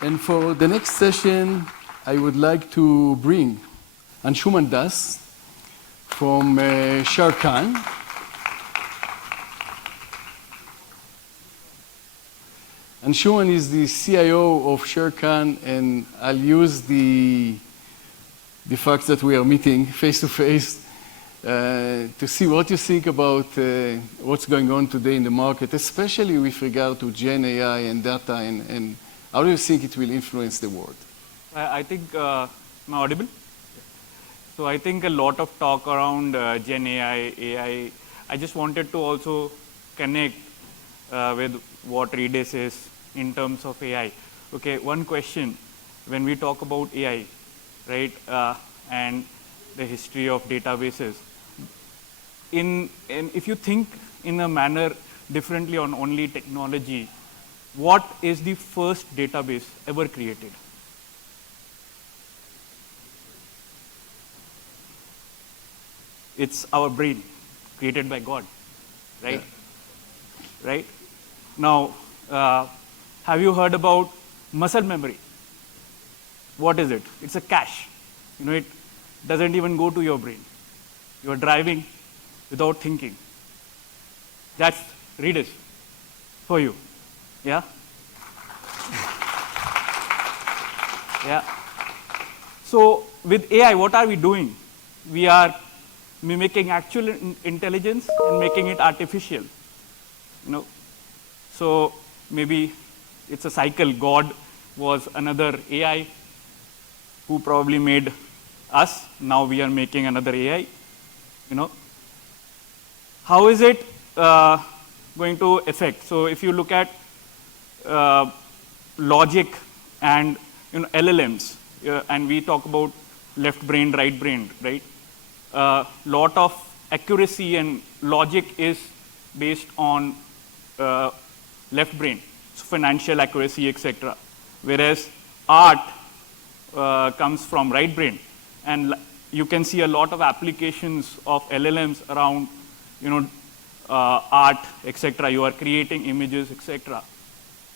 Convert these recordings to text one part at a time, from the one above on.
And for the next session, I would like to bring Anshuman from Sharekhan. Anshuman is the CIO of Sharekhan, and I'll use the fact that we are meeting face to face to see what you think about what's going on today in the market, especially with regard to Gen AI and data, and how do you think it will influence the world? I think, am I audible? So I think a lot of talk around Gen AI. I just wanted to also connect with what Redis is in terms of AI. Okay, one question, when we talk about AI, right, and the history of databases, if you think in a manner differently on only technology, what is the first database ever created? It's our brain, created by God, right? Yeah. Right? Now, have you heard about muscle memory? What is it? It's a cache. You know, it doesn't even go to your brain. You're driving without thinking. That's Redis for you. Yeah? Yeah. So with AI, what are we doing? We are mimicking actual intelligence and making it artificial. You know? So maybe it's a cycle. God was another AI who probably made us. Now we are making another AI. You know? How is it going to affect? So if you look at logic and LLMs, and we talk about left brain, right brain, right? Lot of accuracy and logic is based on left brain, so financial accuracy, etc. Whereas art comes from right brain, and you can see a lot of applications of LLMs around, art, etc. You are creating images, etc.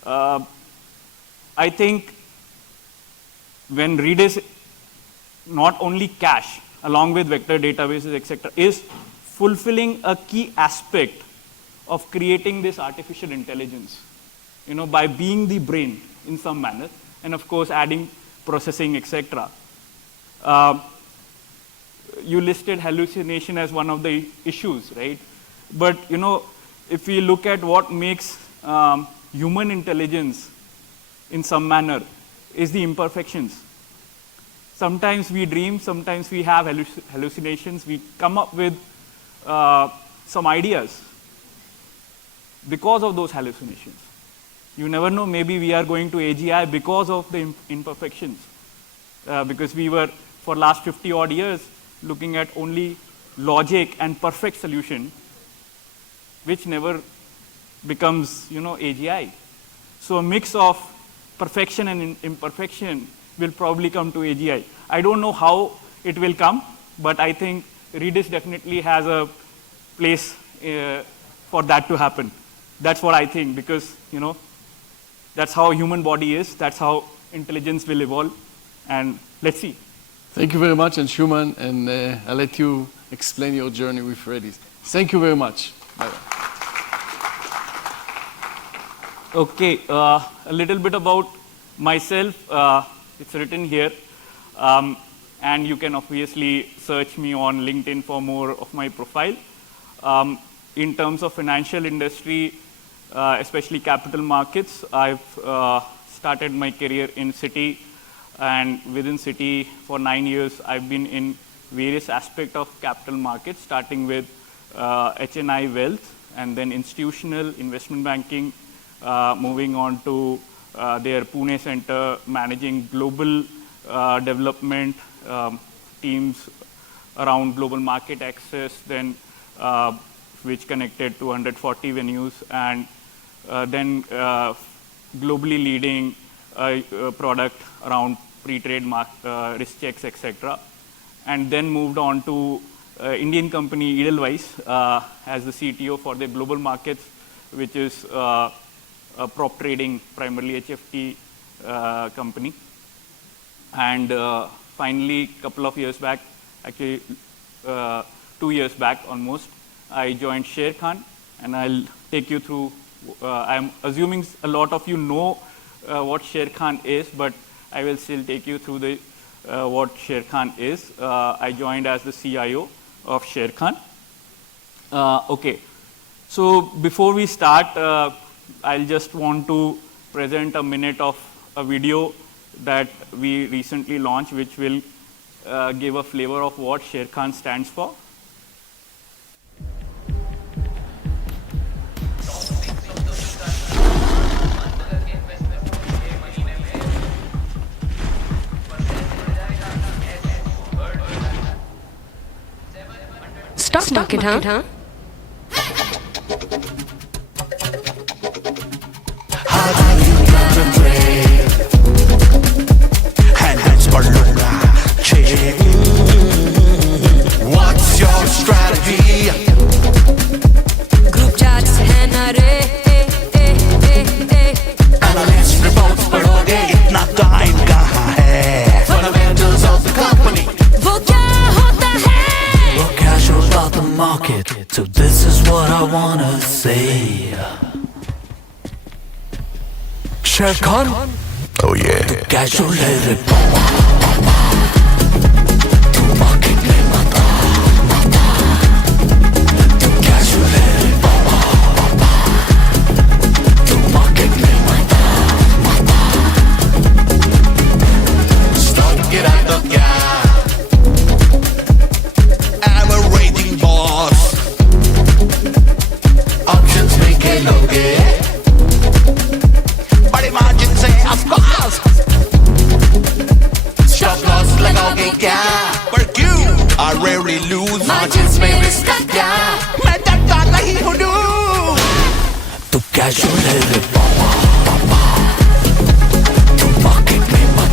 I think when Redis not only cache along with vector databases, etc., is fulfilling a key aspect of creating this artificial intelligence, by being the brain in some manner, and of course adding processing, etc. You listed hallucination as one of the issues, right? But if we look at what makes human intelligence in some manner is the imperfections. Sometimes we dream, sometimes we have hallucinations, we come up with some ideas because of those hallucinations. You never know, maybe we are going to AGI because of the imperfections. Because we were, for last 50 odd years, looking at only logic and perfect solution, which never becomes, AGI. So a mix of perfection and imperfection will probably come to AGI. I don't know how it will come, but I think Redis definitely has a place for that to happen. That's what I think, because that's how human body is, that's how intelligence will evolve, and let's see. Thank you very much, Anshuman, and I'll let you explain your journey with Redis. Thank you very much. Bye-bye. Okay, a little bit about myself. It's written here, and you can obviously search me on LinkedIn for more of my profile. In terms of financial industry, especially capital markets, I've started my career in Citi, and within Citi for 9 years, I've been in various aspects of capital markets, starting with HNI wealth, and then institutional investment banking, moving on to their Pune center, managing global development teams around global market access, then which connected to 140 venues, and then globally leading a product around pre-trade risk checks, etc. And then moved on to Indian company Edelweiss as the CTO for the global markets, which is prop trading, primarily HFT company. And finally, a couple of years back, actually 2 years back almost, I joined Sharekhan, and I'll take you through. I'm assuming a lot of you know what Sharekhan is, but I will still take you through the what Sharekhan is. I joined as the CIO of Sharekhan. Okay, so before we start, I'll just want to present a minute of a video that we recently launched, which will give a flavor of what Sharekhan stands for. Stock market, huh? What's your strategy? Group chats है ना रे Analyst reports पढ़ोगे इतना time कहाँ है? Fundamentals of the company. वो क्या होता है? We're casual about the market, so this is what I wanna say. Sharekhan? Oh yeah. Casual है report. I rarely lose. Margins में risk का क्या? मैं डरता नहीं हूँ तू casual है रे बाबा तू market में मत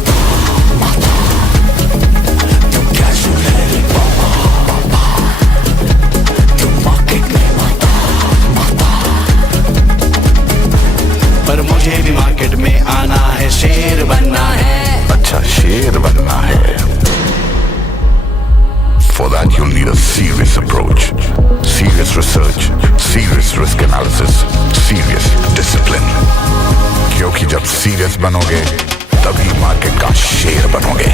तू casual है रे बाबा तू market में मत पर मुझे भी market में आना है शेर बनना है अच्छा शेर बनना है For that, you'll need a serious approach, serious research, serious risk analysis, serious discipline. क्योंकि जब serious बनोगे, तभी market का शेर बनोगे.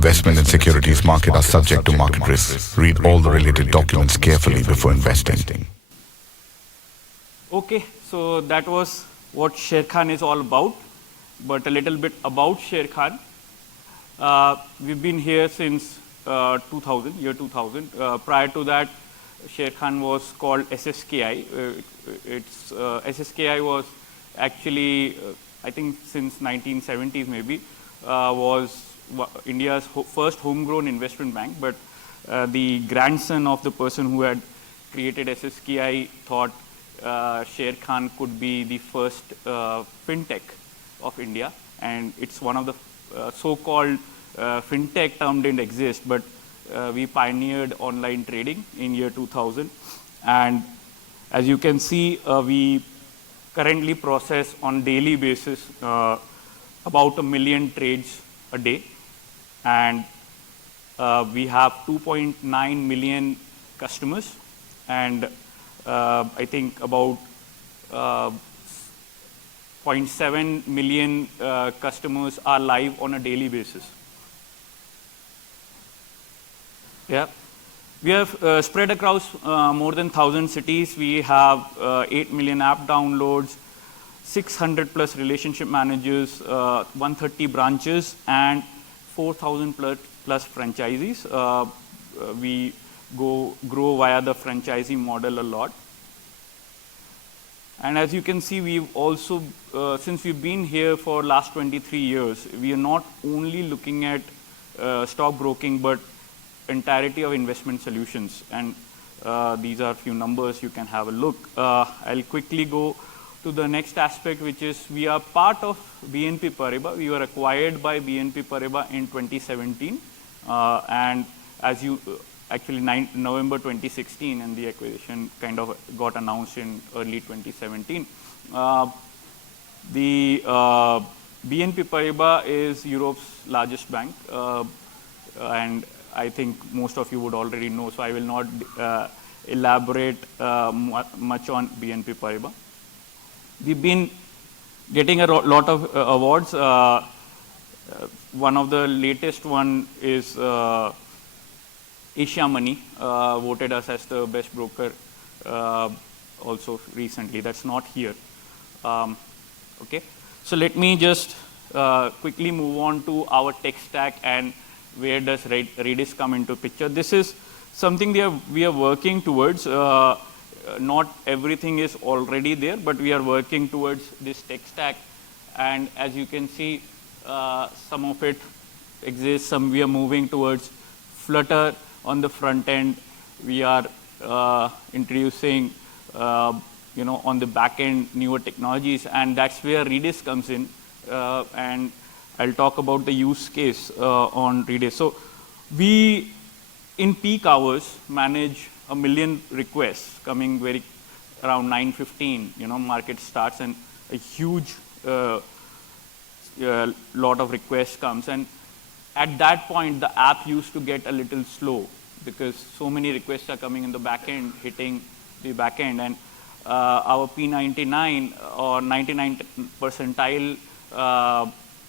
Investment in securities market are subject to market risks. Read all the related documents carefully before investing. Okay, so that was what Sharekhan is all about, but a little bit about Sharekhan. We've been here since 2000, year 2000. Prior to that, Sharekhan was called SSKI. SSKI was actually, I think since 1970s maybe, was India's first homegrown investment bank, but the grandson of the person who had created SSKI thought Sharekhan could be the first fintech of India, and it's one of the so-called fintech term didn't exist, but we pioneered online trading in year 2000, and as you can see, we currently process on daily basis about 1 million trades a day. And we have 2.9 million customers, and I think about 0.7 million customers are live on a daily basis. Yeah, we have spread across more than 1,000 cities. We have 8 million app downloads, 600 plus relationship managers, 130 branches, and 4,000 plus franchisees. We grow via the franchisee model a lot. And as you can see, we've also, since we've been here for last 23 years, we are not only looking at stockbroking, but entirety of investment solutions. And these are a few numbers, you can have a look. I'll quickly go to the next aspect, which is we are part of BNP Paribas. We were acquired by BNP Paribas in 2017, and as you actually November 2016, and the acquisition kind of got announced in early 2017. The BNP Paribas is Europe's largest bank, and I think most of you would already know, so I will not elaborate much on BNP Paribas. We've been getting a lot of awards. One of the latest one is Asia Money voted us as the best broker also recently. That's not here. Okay, so let me just quickly move on to our tech stack and where does Redis come into picture. This is something we are working towards. Not everything is already there, but we are working towards this tech stack. And as you can see, some of it exists, some we are moving towards Flutter on the front end. We are introducing, on the back end, newer technologies, and that's where Redis comes in. And I'll talk about the use case on Redis. So we, in peak hours, manage 1 million requests coming around 9:15. Market starts and a huge lot of requests comes. And at that point, the app used to get a little slow because so many requests are coming in the back end, hitting the back end. And our P99 or 99th percentile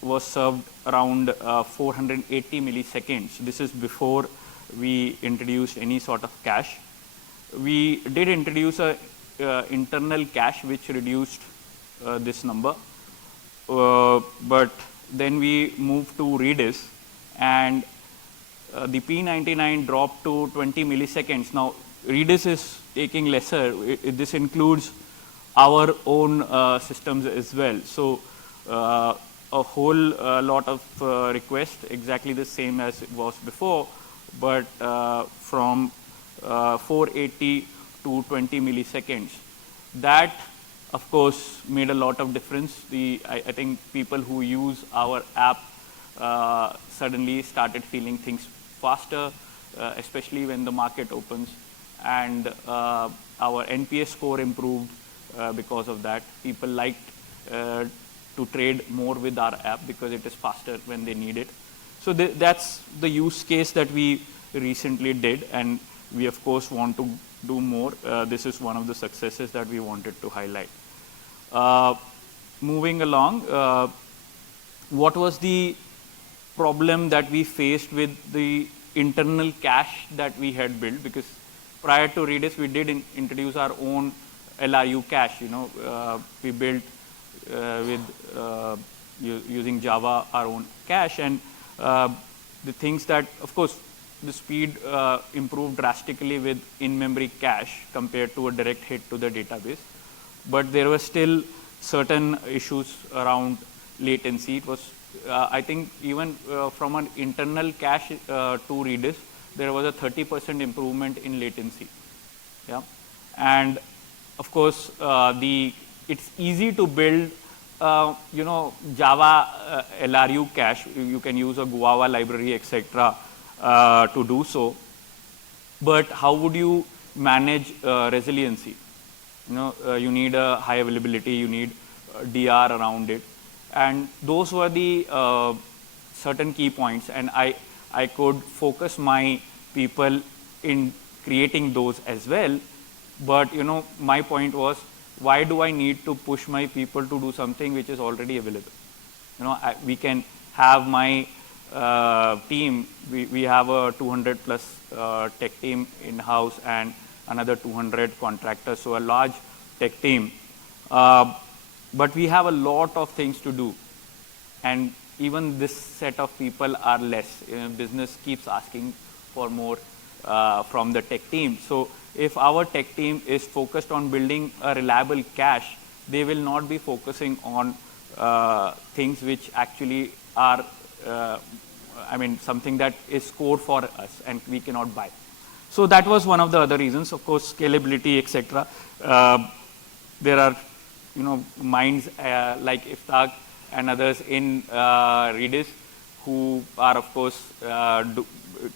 was served around 480 milliseconds. This is before we introduced any sort of cache. We did introduce a internal cache which reduced this number, but then we moved to Redis, and the P99 dropped to 20 milliseconds. Now Redis is taking lesser. This includes our own systems as well. So a whole lot of requests, exactly the same as it was before, but from 480 to 20 milliseconds. That, of course, made a lot of difference. I think people who use our app suddenly started feeling things faster, especially when the market opens. And our NPS score improved because of that. People liked to trade more with our app because it is faster when they need it. So that's the use case that we recently did, and we of course want to do more. This is one of the successes that we wanted to highlight. Moving along, what was the problem that we faced with the internal cache that we had built? Because prior to Redis, we did introduce our own LRU cache. We built with using Java our own cache, and the things that, of course, the speed improved drastically with in-memory cache compared to a direct hit to the database. But there were still certain issues around latency. It was, I think, even from an internal cache to Redis, there was a 30% improvement in latency. Yeah, and of course, it's easy to build, Java LRU cache. You can use a Guava library, etc. To do so, but how would you manage resiliency? You need a high availability, you need DR around it, and those were the certain key points, and I could focus my people in creating those as well. But my point was, why do I need to push my people to do something which is already available? We can have my team, we have a 200 plus tech team in-house and another 200 contractors, so a large tech team. But we have a lot of things to do, and even this set of people are less. Business keeps asking for more from the tech team. So if our tech team is focused on building a reliable cache, they will not be focusing on things which actually are something that is core for us and we cannot buy. So that was one of the other reasons. Of course, scalability, etc. There are minds like Iftag and others in Redis, who are, of course,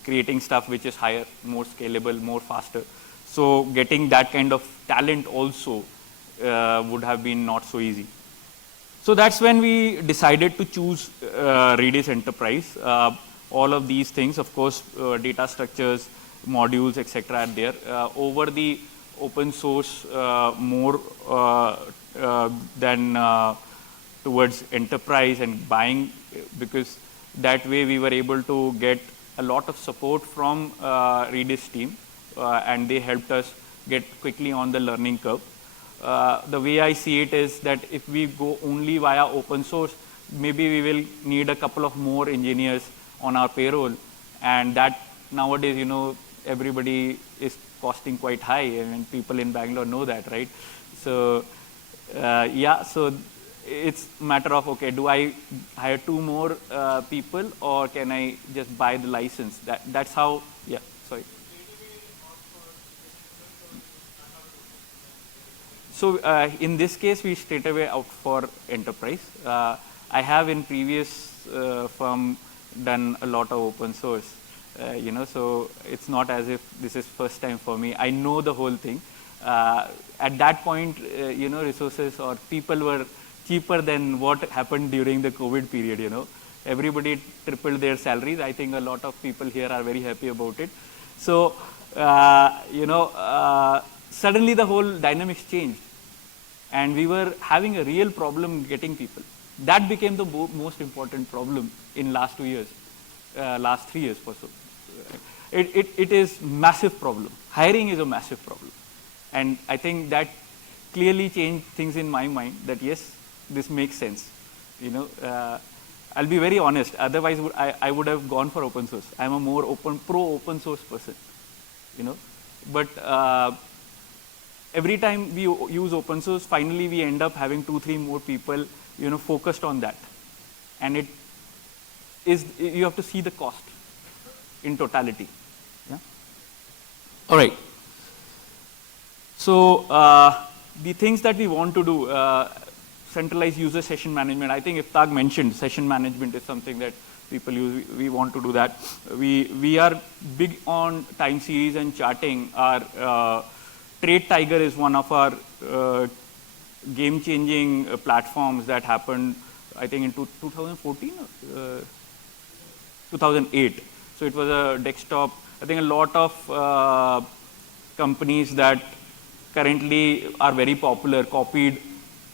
creating stuff which is higher, more scalable, more faster. So getting that kind of talent also would have been not so easy. So that's when we decided to choose Redis Enterprise. All of these things, of course, data structures, modules, etc. are there. Over the open source more than towards enterprise and buying, because that way we were able to get a lot of support from Redis team, and they helped us get quickly on the learning curve. The way I see it is that if we go only via open source, maybe we will need a couple of more engineers on our payroll, and that nowadays, everybody is costing quite high, and people in Bangalore know that, right? So yeah, so it's a matter of, okay, do I hire 2 more people, or can I just buy the license? That's how, yeah, sorry. So in this case, we straight away out for enterprise. I have in previous firm done a lot of open source, so it's not as if this is first time for me. I know the whole thing. At that point, resources or people were cheaper than what happened during the COVID period, Everybody tripled their salaries. I think a lot of people here are very happy about it. So, suddenly the whole dynamics changed, and we were having a real problem getting people. That became the most important problem in last 2 years, last 3 years or so. It is massive problem. Hiring is a massive problem. And I think that clearly changed things in my mind, that yes, this makes sense. I'll be very honest. Otherwise, I would have gone for open source. I'm a more pro open source person, But every time we use open source, finally we end up having 2-3 more people, focused on that. And it is, you have to see the cost in totality. Yeah. All right. So the things that we want to do, centralized user session management. I think Iftag mentioned session management is something that people use. We want to do that. We are big on time series and charting. Our Trade Tiger is one of our game-changing platforms that happened, I think, in 2014 or 2008. So it was a desktop. I think a lot of companies that currently are very popular copied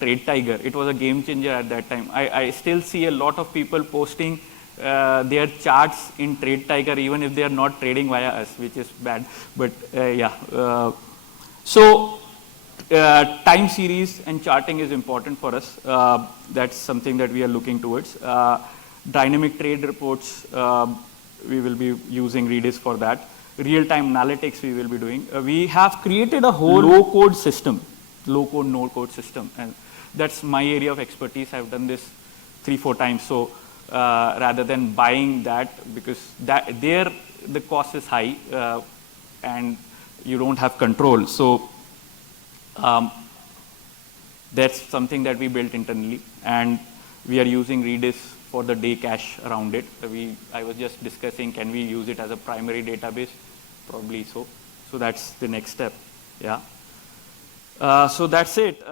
Trade Tiger. It was a game changer at that time. I still see a lot of people posting their charts in Trade Tiger, even if they are not trading via us, which is bad. But yeah. So time series and charting is important for us. That's something that we are looking towards. Dynamic trade reports, we will be using Redis for that. Real-time analytics we will be doing. We have created a whole low-code system, low-code, no-code system. And that's my area of expertise. I've done this 3-4 times. So rather than buying that, because there the cost is high and you don't have control. So that's something that we built internally. And we are using Redis for the day cache around it. I was just discussing, can we use it as a primary database? Probably so. So that's the next step. Yeah. So that's it.